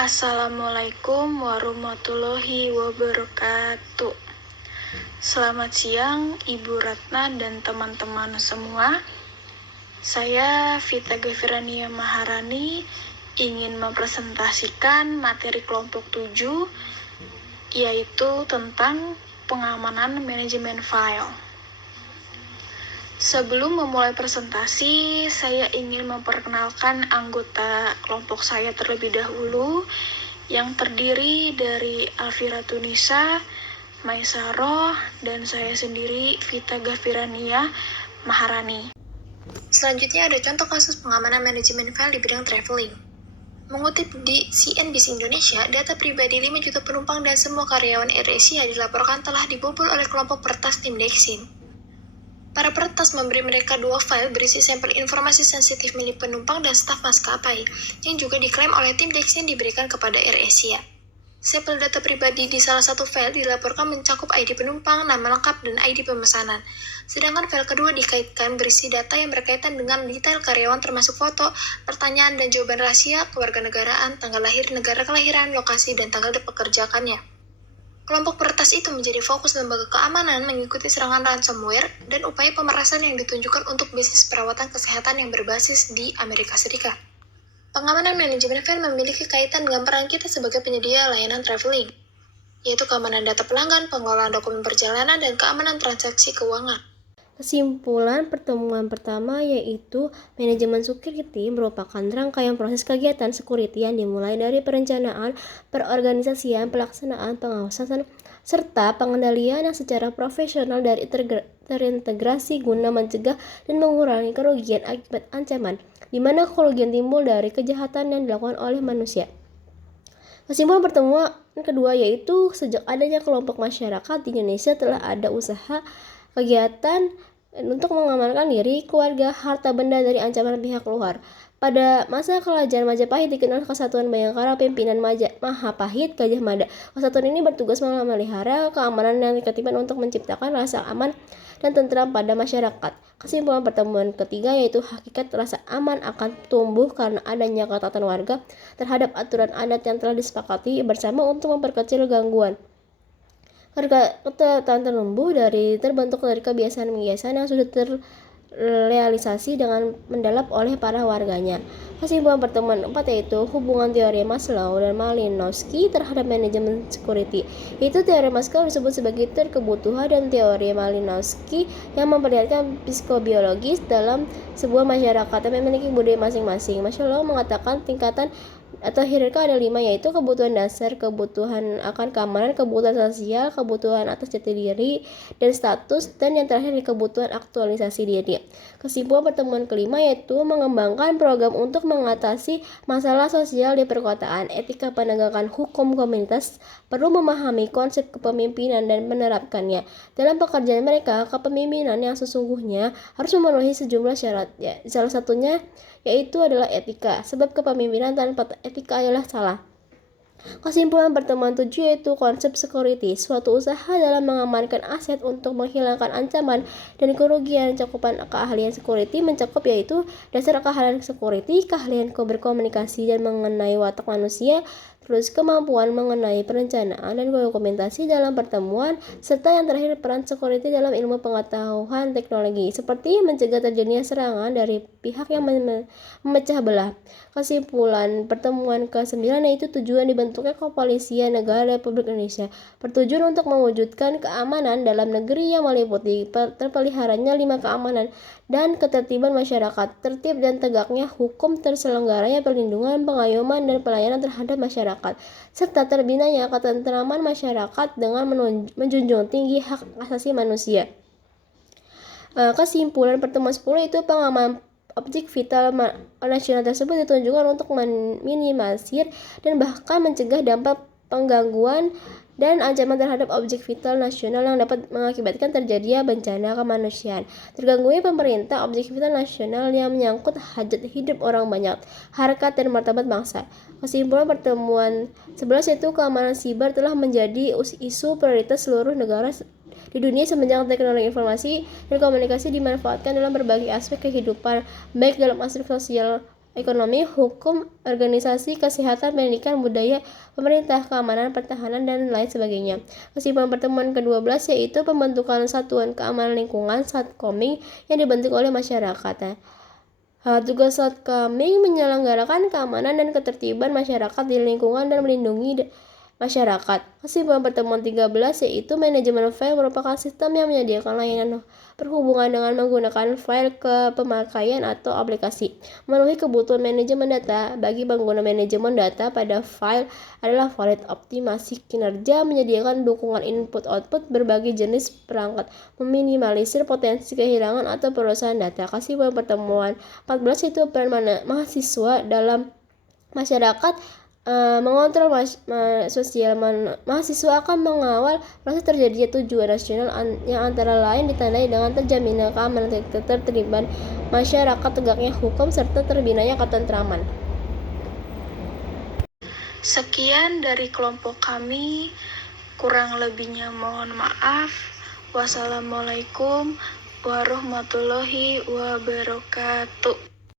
Assalamualaikum warahmatullahi wabarakatuh. Selamat siang Ibu Ratna dan teman-teman semua. Saya Vita Gafirania Maharani ingin mempresentasikan materi kelompok 7, yaitu tentang pengamanan manajemen file. Sebelum memulai presentasi, saya ingin memperkenalkan anggota kelompok saya terlebih dahulu, yang terdiri dari Alfira Tunisa, Maisaroh, dan saya sendiri, Vita Gafirania Maharani. Selanjutnya ada contoh kasus pengamanan manajemen file di bidang traveling. Mengutip di CNBC Indonesia, data pribadi 5 juta penumpang dan semua karyawan AirAsia dilaporkan telah dibobol oleh kelompok peretas tim Dexin. Para peretas memberi mereka 2 file berisi sampel informasi sensitif milik penumpang dan staf maskapai, yang juga diklaim oleh tim Dexin diberikan kepada AirAsia. Sampel data pribadi di salah satu file dilaporkan mencakup ID penumpang, nama lengkap, dan ID pemesanan. Sedangkan file kedua dikaitkan berisi data yang berkaitan dengan detail karyawan termasuk foto, pertanyaan dan jawaban rahasia, kewarganegaraan, tanggal lahir, negara kelahiran, lokasi, dan tanggal dipekerjakannya. Kelompok peretas itu menjadi fokus lembaga keamanan mengikuti serangan ransomware dan upaya pemerasan yang ditunjukkan untuk bisnis perawatan kesehatan yang berbasis di Amerika Serikat. Pengamanan manajemen file memiliki kaitan dengan peran kita sebagai penyedia layanan traveling, yaitu keamanan data pelanggan, pengelolaan dokumen perjalanan, dan keamanan transaksi keuangan. Kesimpulan pertemuan pertama yaitu manajemen security merupakan rangkaian proses kegiatan security yang dimulai dari perencanaan, perorganisasian, pelaksanaan, pengawasan, serta pengendalian yang secara profesional dan terintegrasi guna mencegah dan mengurangi kerugian akibat ancaman, di mana kerugian timbul dari kejahatan yang dilakukan oleh manusia. Kesimpulan pertemuan kedua yaitu sejak adanya kelompok masyarakat di Indonesia telah ada usaha kegiatan untuk mengamankan diri, keluarga, harta benda dari ancaman pihak luar. Pada masa kerajaan Majapahit dikenal Kesatuan Bhayangkara pimpinan Mahapahit Gajah Mada. Kesatuan ini bertugas memelihara keamanan dan ketertiban untuk menciptakan rasa aman dan tentram pada masyarakat. Kesimpulan pertemuan ketiga yaitu hakikat rasa aman akan tumbuh karena adanya ketaatan warga terhadap aturan adat yang telah disepakati bersama untuk memperkecil gangguan. Ketaatan terbentuk dari kebiasaan-kebiasaan yang sudah terrealisasi dengan mendalam oleh para warganya. Kesimpulan pertemuan 4 yaitu hubungan teori Maslow dan Malinowski terhadap manajemen security. Itu teori Maslow disebut sebagai terkebutuhan dan teori Malinowski yang memperlihatkan psikobiologis dalam sebuah masyarakat yang memiliki budaya masing-masing. Maslow mengatakan tingkatan atau hierarki ada 5 yaitu kebutuhan dasar, kebutuhan akan keamanan, kebutuhan sosial, kebutuhan atas jati diri dan status, dan yang terakhir kebutuhan aktualisasi diri. Kesimpulan pertemuan kelima yaitu mengembangkan program untuk mengatasi masalah sosial di perkotaan. Etika penegakan hukum komunitas perlu memahami konsep kepemimpinan dan menerapkannya. Dalam pekerjaan mereka, kepemimpinan yang sesungguhnya harus memenuhi sejumlah syarat. Salah satunya yaitu adalah etika, sebab kepemimpinan tanpa etika adalah salah. Kesimpulan pertemuan 7 yaitu konsep security, suatu usaha dalam mengamankan aset untuk menghilangkan ancaman dan kerugian. Cakupan keahlian security mencakup yaitu dasar keahlian security, keahlian berkomunikasi dan mengenai watak manusia, terus kemampuan mengenai perencanaan dan dokumentasi dalam pertemuan, serta yang terakhir peran security dalam ilmu pengetahuan teknologi, seperti mencegah terjadinya serangan dari pihak yang memecah belah. Kesimpulan pertemuan ke-9 yaitu tujuan dibentuknya Kepolisian Negara Republik Indonesia bertujuan untuk mewujudkan keamanan dalam negeri yang meliputi terpeliharanya 5 keamanan dan ketertiban masyarakat, tertib dan tegaknya hukum, terselenggaranya perlindungan, pengayoman, dan pelayanan terhadap masyarakat, serta terbinanya ketentraman masyarakat dengan menjunjung tinggi hak asasi manusia. Kesimpulan pertemuan 10 itu pengamanan objek vital nasional tersebut ditunjukkan untuk meminimalisir dan bahkan mencegah dampak penggangguan dan ancaman terhadap objek vital nasional yang dapat mengakibatkan terjadinya bencana kemanusiaan. Terganggunya pemerintah objek vital nasional yang menyangkut hajat hidup orang banyak, harkat dan martabat bangsa. Kesimpulan pertemuan 11 yaitu keamanan siber telah menjadi isu prioritas seluruh negara di dunia semenjak teknologi informasi dan komunikasi dimanfaatkan dalam berbagai aspek kehidupan, baik dalam aspek sosial ekonomi, hukum, organisasi, kesehatan, pendidikan, budaya, pemerintah, keamanan, pertahanan, dan lain sebagainya. Kesimpulan pertemuan ke-12 yaitu pembentukan Satuan Keamanan Lingkungan (Satkoming) yang dibentuk oleh masyarakat. Tugas Satkoming menyelenggarakan keamanan dan ketertiban masyarakat di lingkungan dan melindungi masyarakat. Kesimpulan pertemuan 13 yaitu manajemen file merupakan sistem yang menyediakan layanan perhubungan dengan menggunakan file ke pemakaian atau aplikasi. Memenuhi kebutuhan manajemen data bagi pengguna manajemen data pada file adalah valid optimasi kinerja, menyediakan dukungan input-output berbagai jenis perangkat, meminimalisir potensi kehilangan atau perusahaan data. Kesimpulan pertemuan 14 itu peran mahasiswa dalam masyarakat mengontrol sosial. Mahasiswa akan mengawal proses terjadinya tujuan nasional yang antara lain ditandai dengan terjaminnya keamanan, ketertiban masyarakat, tegaknya hukum, serta terbinanya ketentraman. Sekian dari kelompok kami, kurang lebihnya mohon maaf. Wassalamualaikum warahmatullahi wabarakatuh.